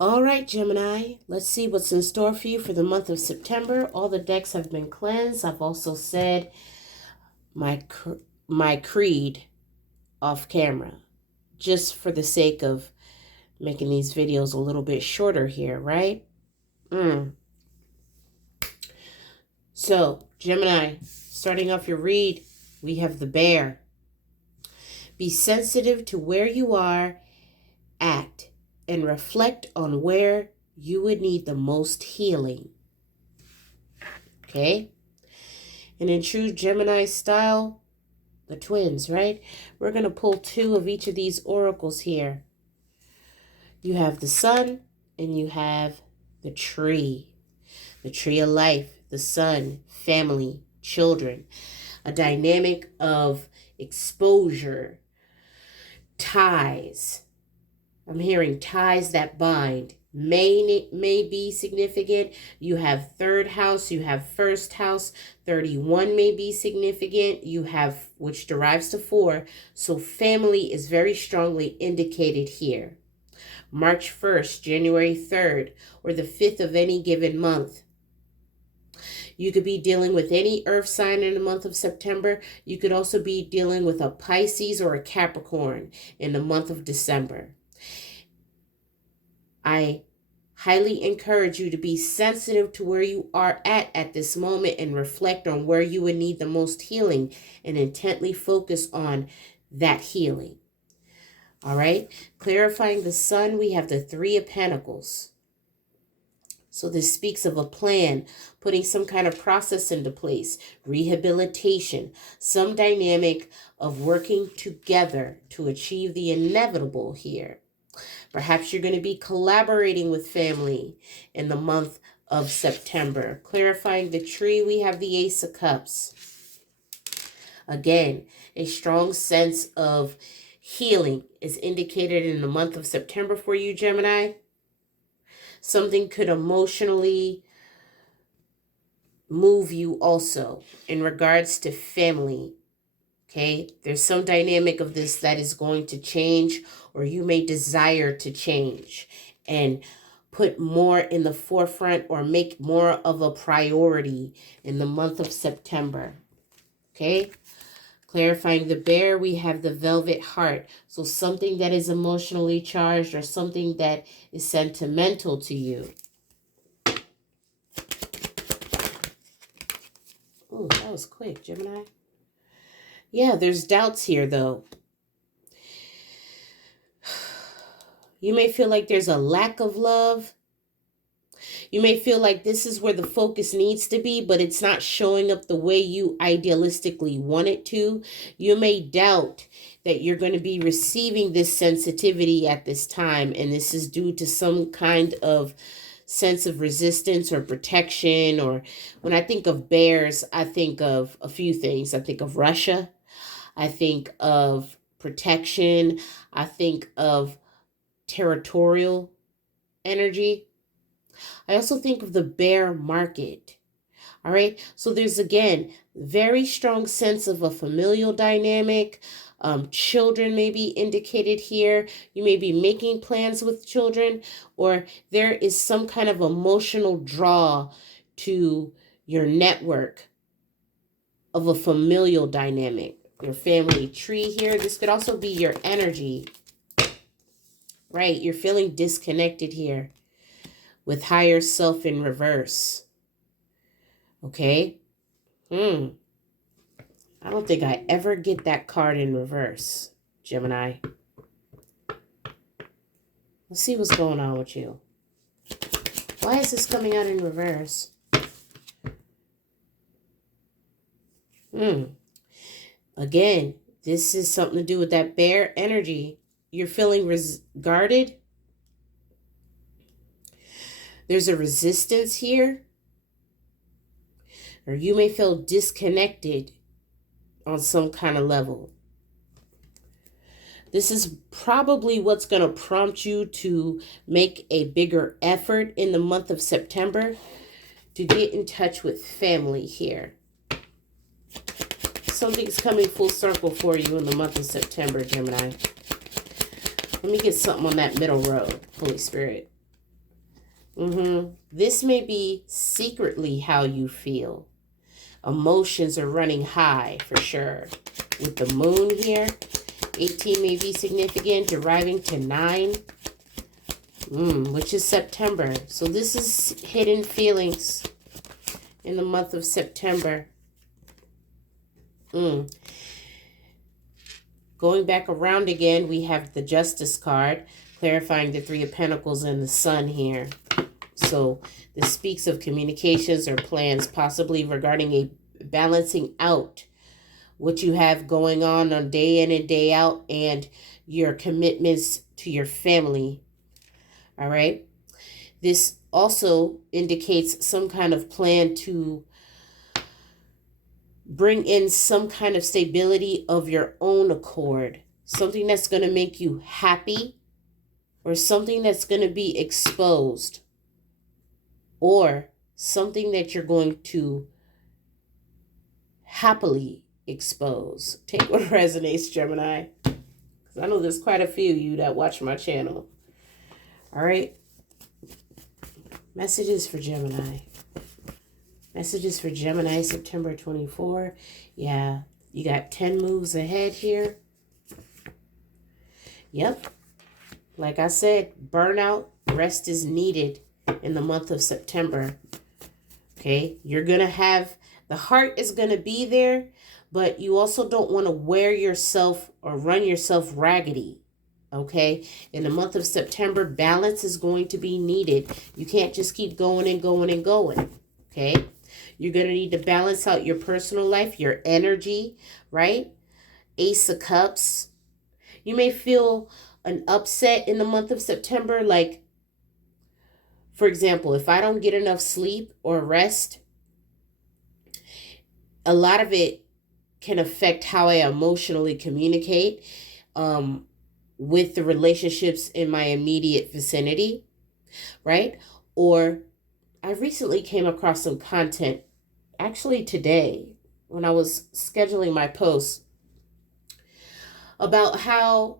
All right, Gemini, let's see what's in store for you for the month of September. All the decks have been cleansed. I've also said my creed off camera, just for the sake of making these videos a little bit shorter here, right? So, Gemini, starting off your read, we have the Bear. Be sensitive to where you are at and reflect on where you would need the most healing. Okay? And in true Gemini style, the twins, right? We're going to pull two of each of these oracles here. You have the sun and you have the tree of life, the sun, family, children, a dynamic of exposure, ties. I'm hearing ties that bind. May be significant. You have third house, you have first house. 31 may be significant. You have, which derives to 4. So family is very strongly indicated here. March 1st, January 3rd, or the 5th of any given month. You could be dealing with any earth sign in the month of September. You could also be dealing with a Pisces or a Capricorn in the month of December. I highly encourage you to be sensitive to where you are at this moment and reflect on where you would need the most healing and intently focus on that healing. All right. Clarifying the sun, we have the 3 of Pentacles. So this speaks of a plan, putting some kind of process into place, rehabilitation, some dynamic of working together to achieve the inevitable here. Perhaps you're going to be collaborating with family in the month of September. Clarifying the tree, we have the Ace of Cups. Again, a strong sense of healing is indicated in the month of September for you, Gemini. Something could emotionally move you also in regards to family. Okay, there's some dynamic of this that is going to change, or you may desire to change and put more in the forefront or make more of a priority in the month of September. Okay, clarifying the Bear, we have the Velvet Heart. So something that is emotionally charged or something that is sentimental to you. Oh, that was quick, Gemini. Yeah, there's doubts here, though. You may feel like there's a lack of love. You may feel like this is where the focus needs to be, but it's not showing up the way you idealistically want it to. You may doubt that you're going to be receiving this sensitivity at this time, and this is due to some kind of sense of resistance or protection. Or when I think of bears, I think of a few things. I think of Russia. I think of protection. I think of territorial energy. I also think of the bear market. All right. So there's, again, very strong sense of a familial dynamic. Children may be indicated here. You may be making plans with children, or there is some kind of emotional draw to your network of a familial dynamic. Your family tree here. This could also be your energy, right? You're feeling disconnected here with higher self in reverse. Okay? I don't think I ever get that card in reverse, Gemini. Let's see what's going on with you. Why is this coming out in reverse? Again, this is something to do with that bear energy. You're feeling guarded. There's a resistance here. Or you may feel disconnected on some kind of level. This is probably what's going to prompt you to make a bigger effort in the month of September to get in touch with family here. Something's coming full circle for you in the month of September, Gemini. Let me get something on that middle road, Holy Spirit. This may be secretly how you feel. Emotions are running high for sure. With the moon here, 18 may be significant, deriving to 9, which is September. So this is hidden feelings in the month of September. Going back around again, we have the Justice card, clarifying the Three of Pentacles and the Sun here. So this speaks of communications or plans, possibly regarding a balancing out what you have going on day in and day out and your commitments to your family. All right. This also indicates some kind of plan to bring in some kind of stability of your own accord. Something that's going to make you happy, or something that's going to be exposed, or something that you're going to happily expose. Take what resonates, Gemini. Because I know there's quite a few of you that watch my channel. All right. Messages for Gemini. Messages for Gemini, September 24. Yeah, you got 10 moves ahead here. Yep. Like I said, burnout, rest is needed in the month of September. Okay, you're going to have, the heart is going to be there, but you also don't want to wear yourself or run yourself raggedy. Okay, in the month of September, balance is going to be needed. You can't just keep going and going and going. Okay, you're going to need to balance out your personal life, your energy, right? Ace of Cups. You may feel an upset in the month of September. Like, for example, if I don't get enough sleep or rest, a lot of it can affect how I emotionally communicate with the relationships in my immediate vicinity, right? Or I recently came across some content, actually today, when I was scheduling my posts, about how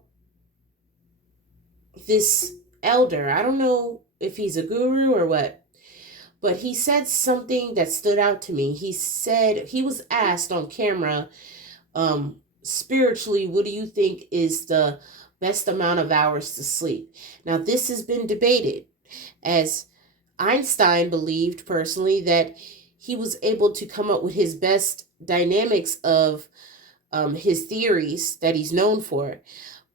this elder, I don't know if he's a guru or what, but he said something that stood out to me. He said, he was asked on camera, spiritually, what do you think is the best amount of hours to sleep? Now, this has been debated, as Einstein believed personally that he was able to come up with his best dynamics of his theories that he's known for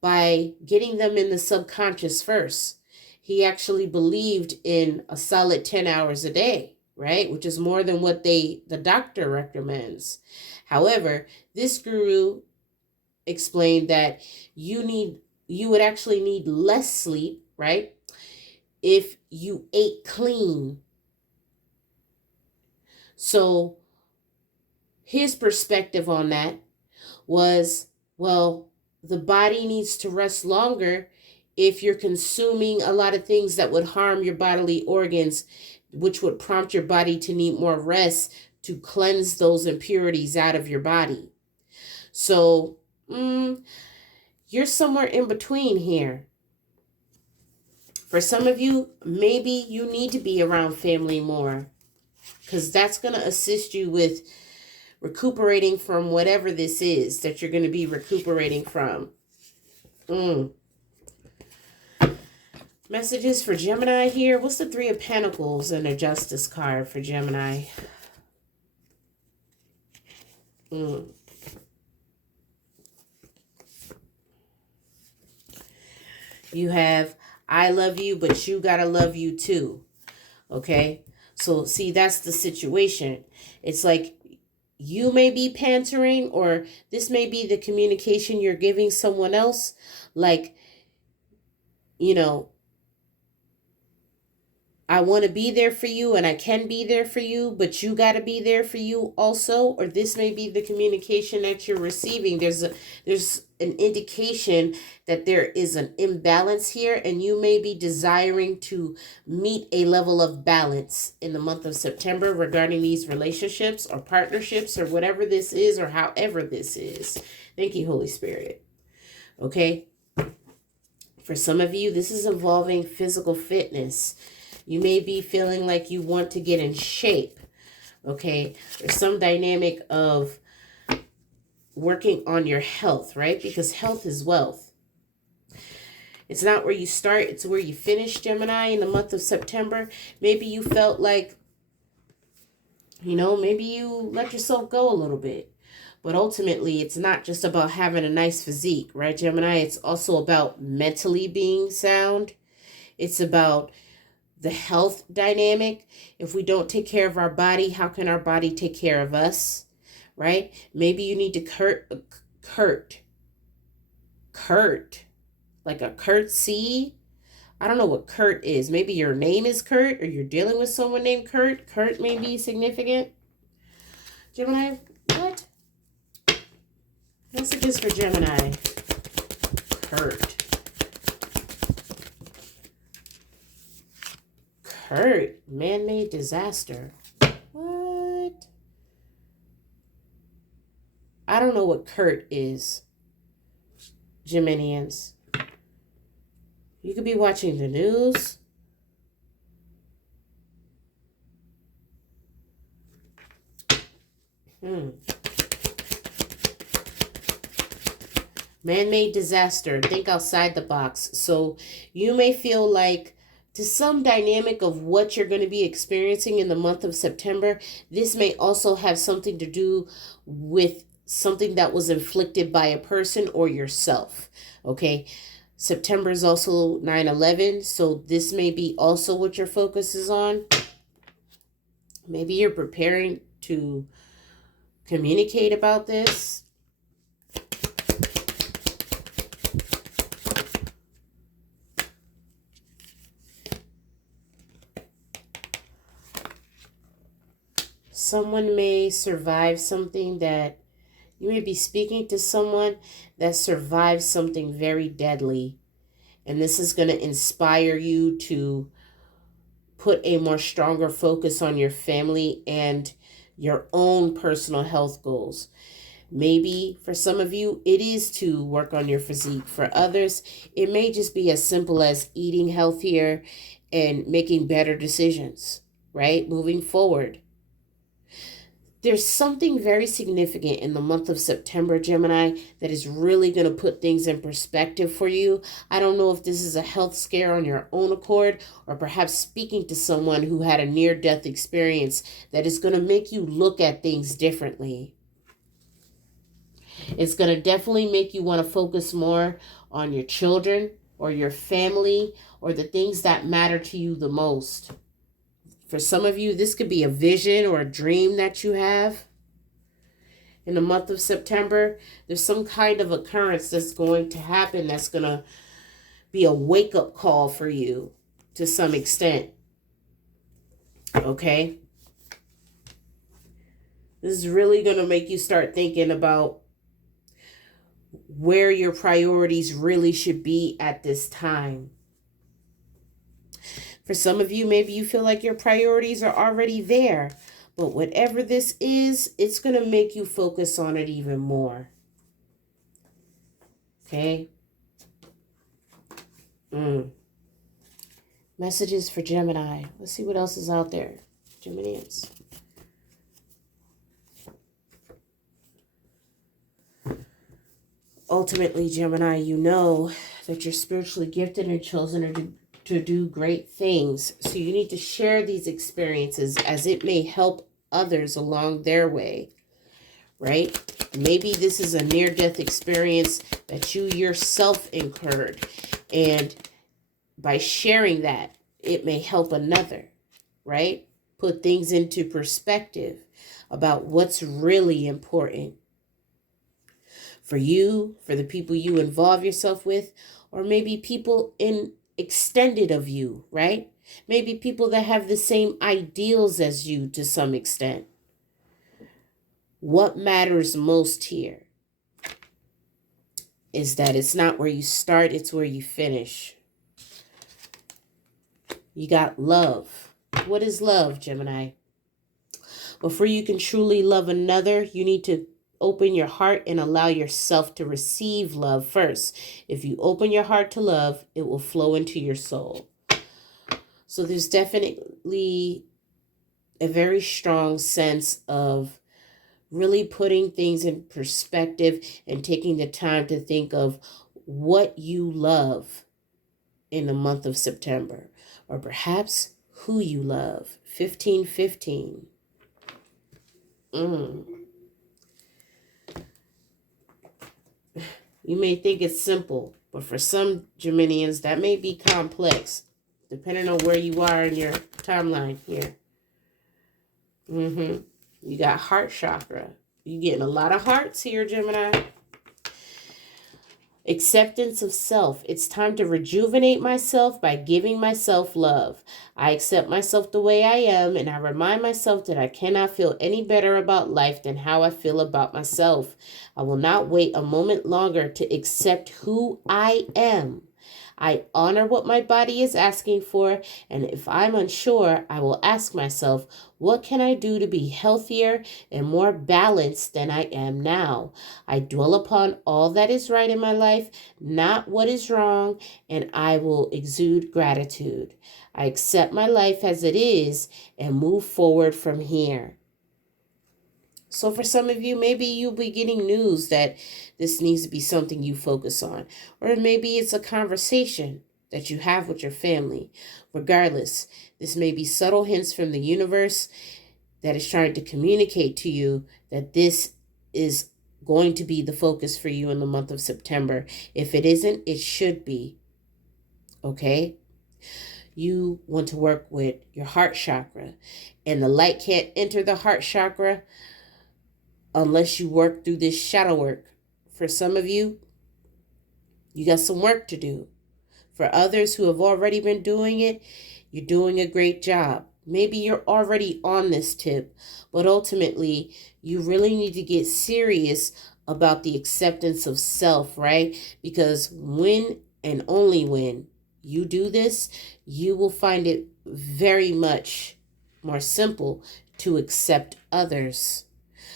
by getting them in the subconscious first. He actually believed in a solid 10 hours a day, right? Which is more than what the doctor recommends. However, this guru explained that you would actually need less sleep, right? If you ate clean. So his perspective on that was, well, the body needs to rest longer if you're consuming a lot of things that would harm your bodily organs, which would prompt your body to need more rest to cleanse those impurities out of your body. So you're somewhere in between here. For some of you, maybe you need to be around family more, because that's going to assist you with recuperating from whatever this is that you're going to be recuperating from. Messages for Gemini here. What's the Three of Pentacles and the Justice card for Gemini? You have, I love you, but you gotta love you too. Okay? So, see, that's the situation. It's like you may be pantering, or this may be the communication you're giving someone else. Like, you know, I want to be there for you and I can be there for you, but you got to be there for you also. Or this may be the communication that you're receiving. There's an indication that there is an imbalance here, and you may be desiring to meet a level of balance in the month of September regarding these relationships or partnerships or whatever this is, or however this is. Thank you, Holy Spirit. Okay. For some of you, this is involving physical fitness. You may be feeling like you want to get in shape. Okay, there's some dynamic of working on your health, right? Because health is wealth. It's not where you start, it's where you finish, Gemini, in the month of September. Maybe you felt like, maybe you let yourself go a little bit. But ultimately, it's not just about having a nice physique, right, Gemini? It's also about mentally being sound. It's about the health dynamic. If we don't take care of our body, how can our body take care of us, right? Maybe you need to Kurt, like a curtsy. I don't know what Kurt is. Maybe your name is Kurt, or you're dealing with someone named Kurt. Kurt may be significant. Gemini, what? Messages for Gemini. Kurt. Kurt, man-made disaster. What? I don't know what Kurt is, Geminians. You could be watching the news. Man-made disaster. Think outside the box. So you may feel like, to some dynamic of what you're going to be experiencing in the month of September, this may also have something to do with something that was inflicted by a person or yourself. Okay. September is also 9/11, so this may be also what your focus is on. Maybe you're preparing to communicate about this. Someone may survive something that you may be speaking to someone that survived something very deadly. And this is going to inspire you to put a more stronger focus on your family and your own personal health goals. Maybe for some of you, it is to work on your physique. For others, it may just be as simple as eating healthier and making better decisions, right? Moving forward. There's something very significant in the month of September, Gemini, that is really going to put things in perspective for you. I don't know if this is a health scare on your own accord, or perhaps speaking to someone who had a near-death experience that is going to make you look at things differently. It's going to definitely make you want to focus more on your children or your family or the things that matter to you the most. For some of you, this could be a vision or a dream that you have. In the month of September, there's some kind of occurrence that's going to happen that's going to be a wake-up call for you to some extent. Okay? This is really going to make you start thinking about where your priorities really should be at this time. For some of you, maybe you feel like your priorities are already there. But whatever this is, it's going to make you focus on it even more. Okay? Messages for Gemini. Let's see what else is out there. Geminians. Ultimately, Gemini, you know that you're spiritually gifted and chosen to do great things. So you need to share these experiences as it may help others along their way, right? Maybe this is a near-death experience that you yourself incurred. And by sharing that, it may help another, right? Put things into perspective about what's really important for you, for the people you involve yourself with, or maybe people extended of you, right? Maybe people that have the same ideals as you to some extent. What matters most here is that it's not where you start, it's where you finish. You got love. What is love, Gemini? Before you can truly love another, you need to open your heart and allow yourself to receive love first. If you open your heart to love, it will flow into your soul. So there's definitely a very strong sense of really putting things in perspective and taking the time to think of what you love in the month of September, or perhaps who you love. 1515. You may think it's simple, but for some Geminians, that may be complex, depending on where you are in your timeline here. You got heart chakra. You getting a lot of hearts here, Gemini. Acceptance of self. It's time to rejuvenate myself by giving myself love. I accept myself the way I am, and I remind myself that I cannot feel any better about life than how I feel about myself. I will not wait a moment longer to accept who I am. I honor what my body is asking for, and if I'm unsure, I will ask myself, what can I do to be healthier and more balanced than I am now? I dwell upon all that is right in my life, not what is wrong, and I will exude gratitude. I accept my life as it is and move forward from here. So for some of you, maybe you'll be getting news that this needs to be something you focus on. Or maybe it's a conversation that you have with your family. Regardless, this may be subtle hints from the universe that is trying to communicate to you that this is going to be the focus for you in the month of September. If it isn't, it should be. Okay? You want to work with your heart chakra, and the light can't enter the heart chakra unless you work through this shadow work. For some of you, you got some work to do. For others who have already been doing it, you're doing a great job. Maybe you're already on this tip, but ultimately, you really need to get serious about the acceptance of self, right? Because when and only when you do this, you will find it very much more simple to accept others.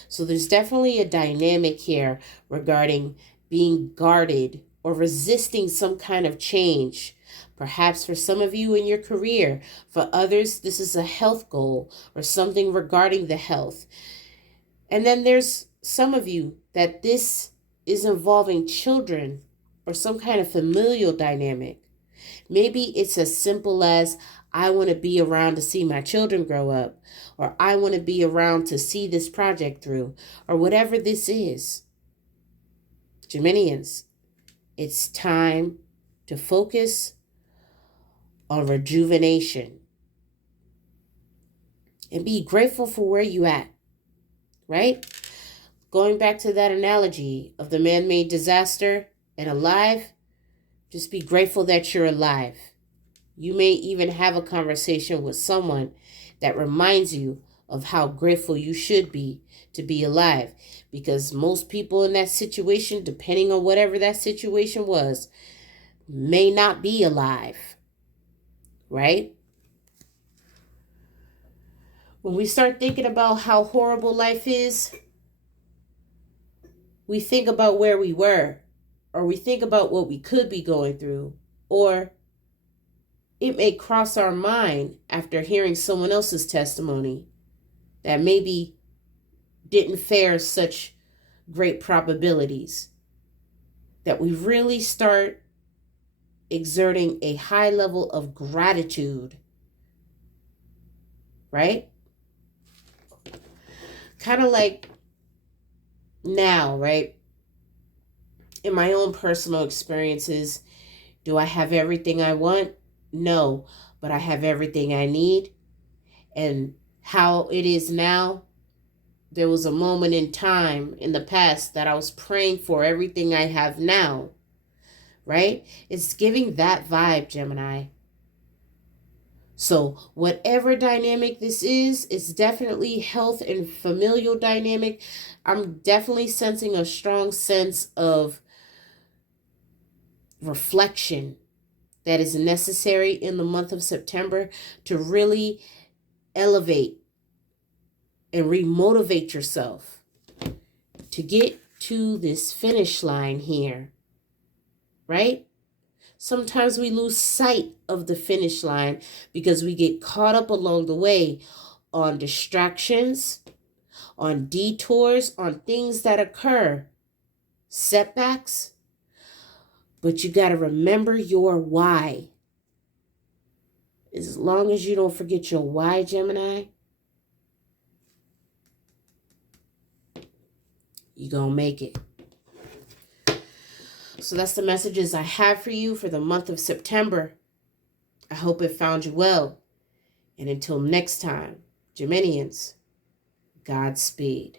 So there's definitely a dynamic here regarding being guarded or resisting some kind of change. Perhaps for some of you in your career. For others, this is a health goal or something regarding the health. And then there's some of you that this is involving children or some kind of familial dynamic. Maybe it's as simple as, I want to be around to see my children grow up, or I want to be around to see this project through, or whatever this is. Geminians, it's time to focus on rejuvenation and be grateful for where you at, right? Going back to that analogy of the man-made disaster and alive, just be grateful that you're alive. You may even have a conversation with someone that reminds you of how grateful you should be to be alive. Because most people in that situation, depending on whatever that situation was, may not be alive. Right? When we start thinking about how horrible life is, we think about where we were, or we think about what we could be going through, or it may cross our mind after hearing someone else's testimony that maybe didn't fare such great probabilities, that we really start exerting a high level of gratitude, right? Kind of like now, right? In my own personal experiences, do I have everything I want? No, but I have everything I need. And how it is now, there was a moment in time in the past that I was praying for everything I have now, right? It's giving that vibe, Gemini. So whatever dynamic this is, it's definitely health and familial dynamic. I'm definitely sensing a strong sense of reflection that is necessary in the month of September to really elevate and remotivate yourself to get to this finish line here, right? Sometimes we lose sight of the finish line because we get caught up along the way on distractions, on detours, on things that occur, setbacks. But you got to remember your why. As long as you don't forget your why, Gemini, you're going to make it. So that's the messages I have for you for the month of September. I hope it found you well. And until next time, Geminians, Godspeed.